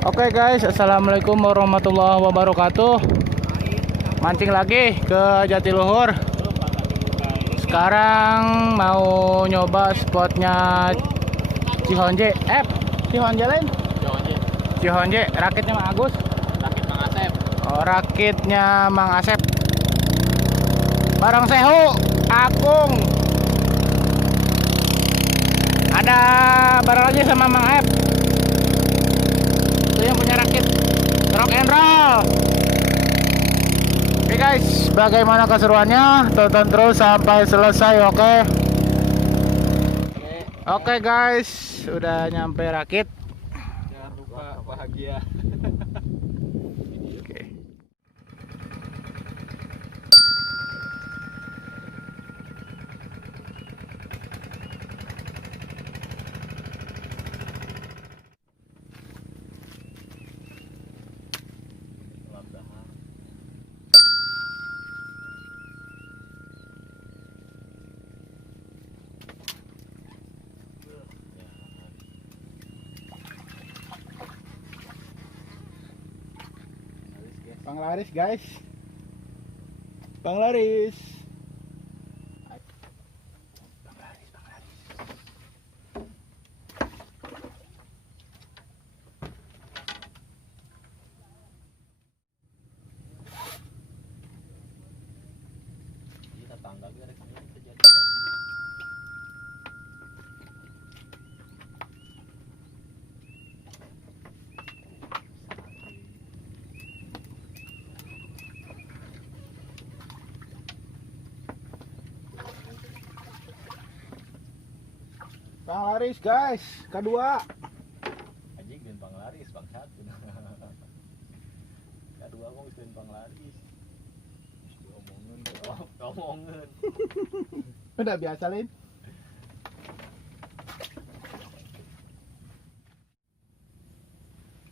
Oke guys, assalamualaikum warahmatullahi wabarakatuh. Mancing lagi ke Jatiluhur. Sekarang mau nyoba spotnya Cihonje. Cihonje lain? Cihonje, rakitnya Mang Agus. Rakit Mang Asep. Oh, rakitnya Mang Asep. Barang Sehu, Akung. Ada barang lagi sama Mang Ep. Itu yang punya rakit rock and roll. Oke guys, bagaimana keseruannya? Tonton terus sampai selesai, oke? Oke guys, udah nyampe rakit. Jangan lupa bahagia. Oke. Panglaris guys, panglaris. Ini tetangga gue ada kali terjadi. Panglaris guys, kedua. Anjing dan panglaris bangsat. Kedua mau dan panglaris. Ngomongin. Udah biasa Lin.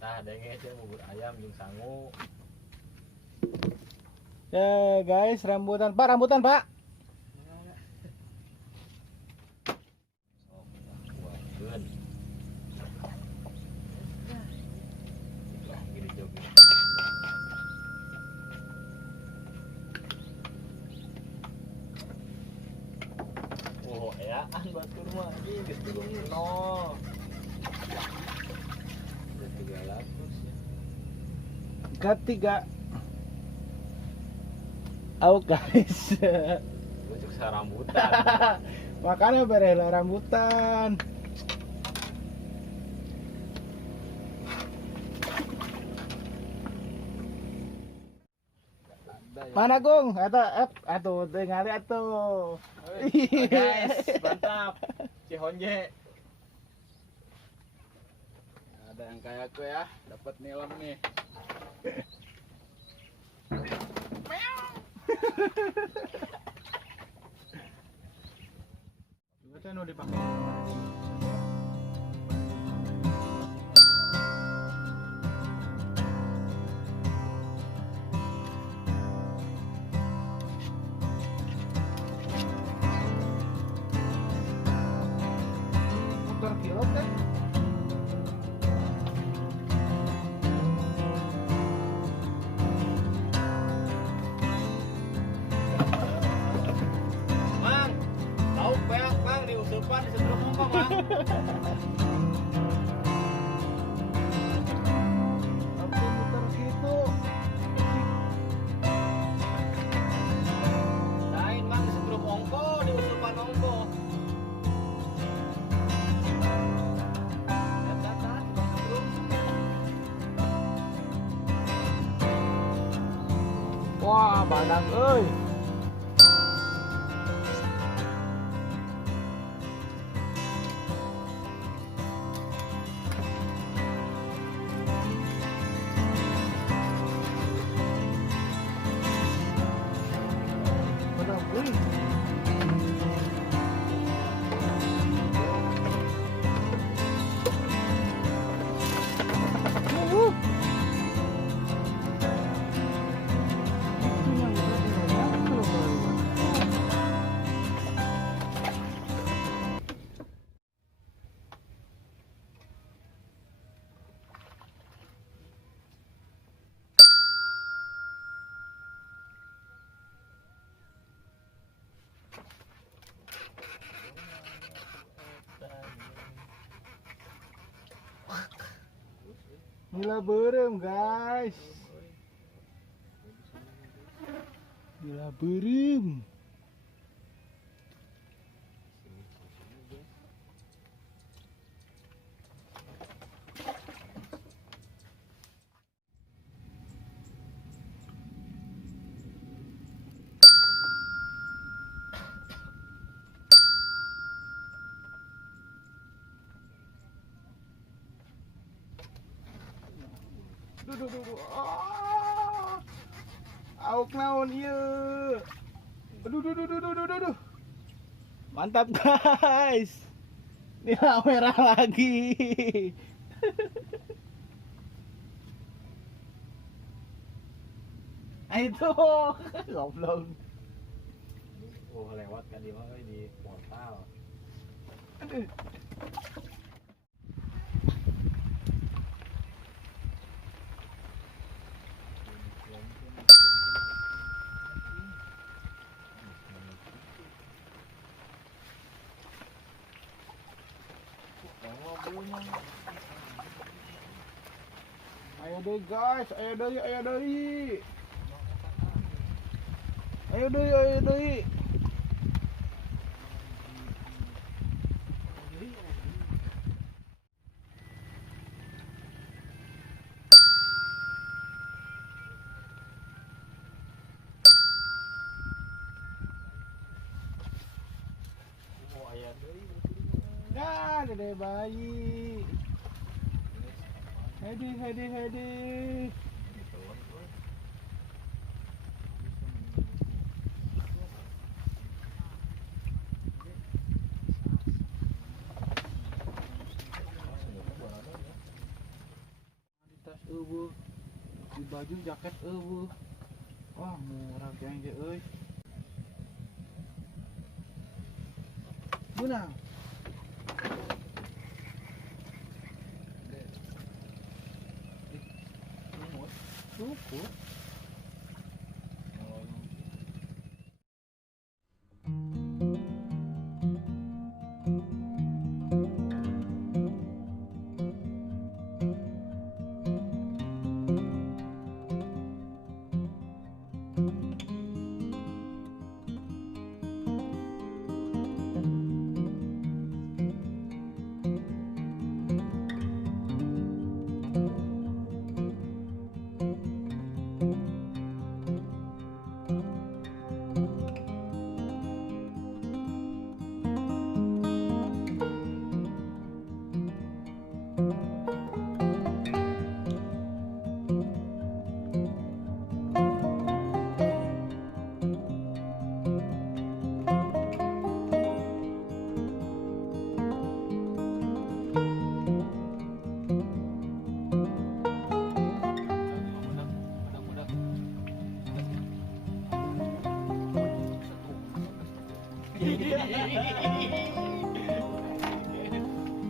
Tah denge teh bubur ayam jeung sangu. Ya guys, rambutan Pak, rambutan Pak. Buahkeun. Gini jogi. Oh, ya, batur mah anjing geus turun nol. Udah 300 ya. Ketiga. Au guys. Untuk sarambutan. Makanya berela rambutan. Mana Gung? Atuh ningali atuh. Guys, mantap. Cihonje. Ada yang kayak aku ya, dapat nilem nih. Itu nu dipakai. Motor pilot kan? Mang, tahu peak Mang diusupan di setrum muka Mang. Tapi muter gitu. Lain Mang di setrum ongko, diusupan ongko. Datang di setrum. Wah, badak euy. Badak euy. Gila berem guys. Gila berem. Duh. Auk naon ieu. Duh. Mantap guys. Nila merah lagi. Itu goblok. Oh lewat kan di mana di portal. Aduh. Ayo deh guys, ayo deh. Ayo deh. Oh aya deui. Ya, dede bayi. Hadi. Di tas eueuh, di baju jaket eueuh. Wah, murah kayang ge euy. Beunang. Cukup.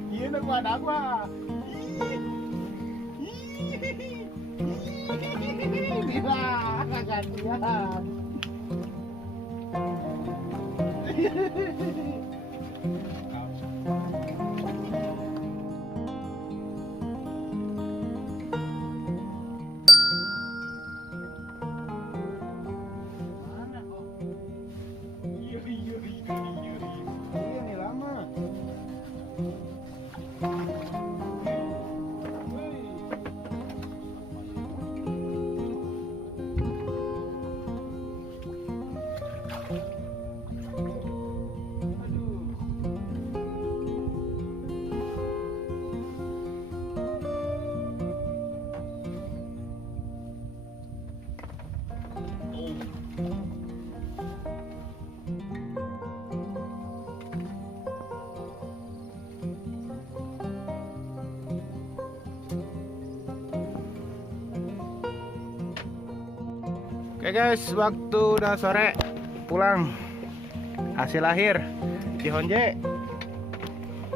Iya nak ada apa? Wah, gantian. Mana kok? Iya nih lama. Oke guys, waktu udah sore, pulang. Hasil akhir Cihonje.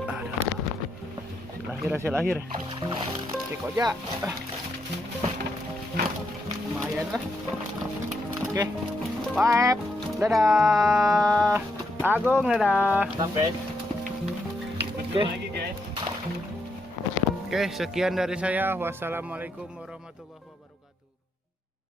Aduh. Hasil akhir. Cek aja. Lumayan lah. Oke. Bye. Dadah. Agung dadah. Sampai. Oke. Lagi guys. Oke, sekian dari saya. Wassalamualaikum warahmatullahi wabarakatuh.